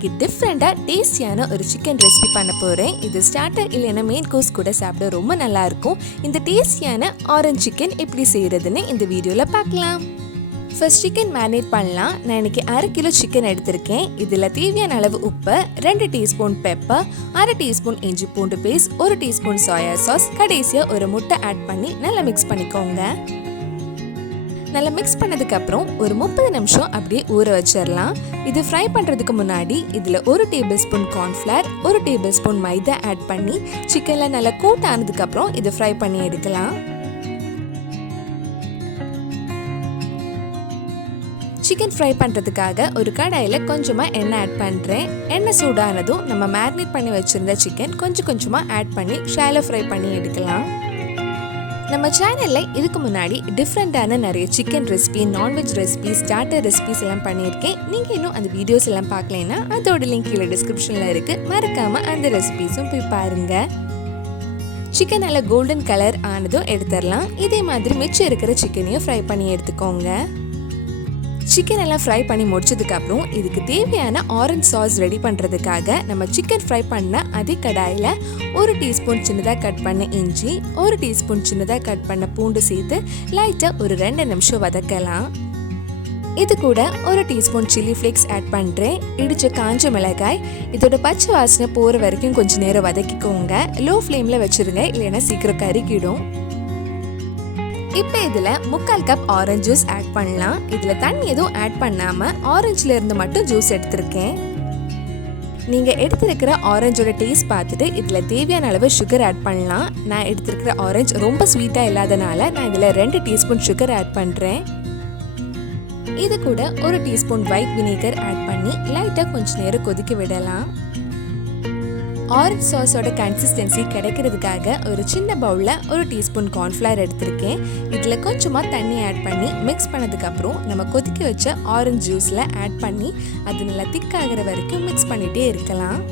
இன்னைக்கு டிஃப்ரெண்டா டேஸ்டியான ஒரு சிக்கன் ரெசிபி பண்ண போறேன். இது ஸ்டார்டர் இல்லைன்னா மெயின் கோர்ஸ் கூட சாப்பிட ரொம்ப நல்லா இருக்கும். இந்த டேஸ்டியான ஆரஞ்சு சிக்கன் எப்படி செய்யறதுன்னு இந்த வீடியோல பார்க்கலாம். ஃபர்ஸ்ட் சிக்கன் மேரினேட் பண்ணலாம். நான் இன்னைக்கு 1/2 கிலோ சிக்கன் எடுத்திருக்கேன். இதில் தேவையான அளவு உப்பு, 2 டீஸ்பூன் பெப்பர், 1/2 டீஸ்பூன் இஞ்சி பூண்டு பேஸ்ட், 1 டீஸ்பூன் சோயா சாஸ், கடைசியாக ஒரு முட்டை ஆட் பண்ணி நல்லா மிக்ஸ் பண்ணிக்கோங்க. நல்லா மிக்ஸ் பண்ணதுக்கப்புறம் ஒரு 30 நிமிஷம் அப்படியே ஊற வச்சிடலாம். இது ஃப்ரை பண்ணுறதுக்கு முன்னாடி இதில் 1 table spoon cornflour, 1 table spoon maida add பண்ணி சிக்கனில் நல்லா கோட் ஆனதுக்கப்புறம் இதை ஃப்ரை பண்ணி எடுக்கலாம். சிக்கன் ஃப்ரை பண்ணுறதுக்காக ஒரு கடாயில் கொஞ்சமாக எண்ணெய் ஆட் பண்ணுறேன். எண்ணெய் சூடானதும் நம்ம மேரினேட் பண்ணி வச்சுருந்த சிக்கன் கொஞ்சம் கொஞ்சமாக ஆட் பண்ணி ஷாலோ ஃப்ரை பண்ணி எடுக்கலாம். நம்ம சேனலில் இதுக்கு முன்னாடி டிஃப்ரெண்ட்டான நிறைய chicken recipe, non veg recipe, starter recipes எல்லாம் பண்ணியிருக்கேன். நீங்கள் இன்னும் அந்த வீடியோஸ் எல்லாம் பார்க்கலைன்னா அதோட லிங்க் கீழே டிஸ்கிரிப்ஷனில் இருக்குது. மறக்காமல் அந்த ரெசிபிஸும் போய் பாருங்கள். சிக்கன் நல்லா கோல்டன் கலர் ஆனதும் எடுத்துடலாம். இதே மாதிரி மிச்சம் இருக்கிற சிக்கனையும் ஃப்ரை பண்ணி எடுத்துக்கோங்க. சிக்கன் எல்லாம் ஃப்ரை பண்ணி முடிச்சதுக்கப்புறம் இதுக்கு தேவையான ஆரஞ்ச் சாஸ் ரெடி பண்ணுறதுக்காக நம்ம சிக்கன் ஃப்ரை பண்ண அதே கடாயில் 1 டீஸ்பூன் சின்னதாக கட் பண்ண இஞ்சி, 1 டீஸ்பூன் சின்னதாக கட் பண்ண பூண்டு சேர்த்து லைட்டாக ஒரு 2 நிமிஷம் வதக்கலாம். இது கூட 1 டீஸ்பூன் சில்லி ஃப்ளேக்ஸ் ஆட் பண்ணுறேன். இடித்த காஞ்ச மிளகாய், இதோட பச்சை வாசனை போகிற வரைக்கும் கொஞ்சம் நேரம் வதக்கிக்கோங்க. லோ ஃப்ளேமில் வச்சுருங்க, இல்லைன்னா சீக்கிரம் கருகிடும். இப்போ இதில் 3/4 கப் ஆரஞ்சு ஜூஸ் ஆட் பண்ணலாம். இதில் தண்ணி எதுவும் ஆட் பண்ணாமல் ஆரஞ்சில் இருந்து மட்டும் ஜூஸ் எடுத்திருக்கேன். நீங்கள் எடுத்திருக்கிற ஆரஞ்சோட டேஸ்ட் பார்த்துட்டு இதில் தேவையான அளவு சுகர் ஆட் பண்ணலாம். நான் எடுத்திருக்கிற ஆரஞ்சு ரொம்ப ஸ்வீட்டாக இல்லாதனால நான் இதில் 2 டீஸ்பூன் சுகர் ஆட் பண்ணுறேன். இது கூட 1 டீஸ்பூன் ஒயிட் வினீகர் ஆட் பண்ணி லைட்டாக கொஞ்சம் நேரம் கொதிக்க விடலாம். ஆரஞ்ச் சாஸோட கன்சிஸ்டன்சி கிடைக்கிறதுக்காக ஒரு சின்ன பவுலில் 1 டீஸ்பூன் கார்ன்ஃப்ளவர் எடுத்திருக்கேன். இதில் கொஞ்சமாக தண்ணி ஆட் பண்ணி மிக்ஸ் பண்ணதுக்கப்புறம் நம்ம கொதிக்க வச்ச ஆரஞ்ச் ஜூஸில் ஆட் பண்ணி அது நல்லா திக்காகிற வரைக்கும் மிக்ஸ் பண்ணிகிட்டே இருக்கலாம்.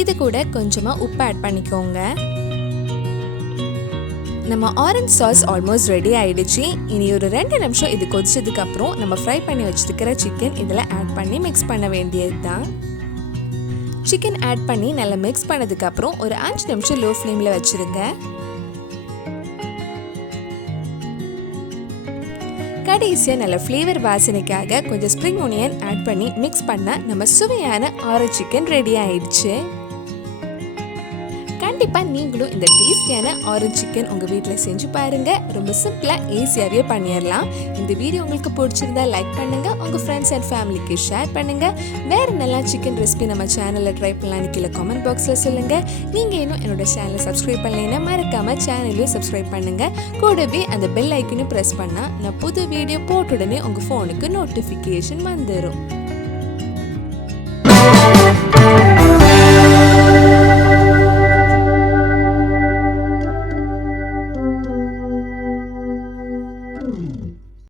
இது கூட கொஞ்சமாக உப்பு ஆட் பண்ணிக்கோங்க. நம்ம ஆரஞ்ச் சாஸ் ஆல்மோஸ்ட் ரெடி ஆயிடுச்சு. இனி ஒரு 2 நிமிஷம் இது கொதிச்சதுக்கப்புறம் நம்ம ஃப்ரை பண்ணி வச்சுருக்கிற சிக்கன் இதில் ஆட் பண்ணி மிக்ஸ் பண்ண வேண்டியது தான். சிக்கன் ஆட் பண்ணி நல்லா மிக்ஸ் பண்ணதுக்கப்புறம் ஒரு 5 நிமிஷம் லோ ஃப்ளேமில் வச்சுருங்க. கடைசியாக நல்ல ஃப்ளேவர் வாசனைக்காக கொஞ்சம் ஸ்ப்ரிங் ஆனியன் ஆட் பண்ணி மிக்ஸ் பண்ணால் நம்ம சுவையான ஆரஞ்சு சிக்கன் ரெடி ஆயிடுச்சு. கண்டிப்பாக நீங்களும் இந்த டேஸ்டியான ஆரஞ்சு சிக்கன் உங்கள் வீட்டில் செஞ்சு பாருங்கள். ரொம்ப சிம்பிளாக ஈஸியாகவே பண்ணிடலாம். இந்த வீடியோ உங்களுக்கு பிடிச்சிருந்தா லைக் பண்ணுங்கள், உங்கள் ஃப்ரெண்ட்ஸ் அண்ட் ஃபேமிலிக்கு ஷேர் பண்ணுங்கள். வேறு நல்லா சிக்கன் ரெசிபி நம்ம சேனலில் ட்ரை பண்ணலான்னு கீழே கமெண்ட் பாக்ஸில் சொல்லுங்கள். நீங்கள் இன்னும் என்னோட சேனலை சப்ஸ்கிரைப் பண்ணலைன்னா மறக்காமல் சேனலையும் சப்ஸ்கிரைப் பண்ணுங்கள். கூடவே அந்த பெல் ஐக்கனையும் ப்ரெஸ் பண்ணால் நான் புது வீடியோ போட்ட உடனே உங்கள் ஃபோனுக்கு நோட்டிஃபிகேஷன் வந்துடும்.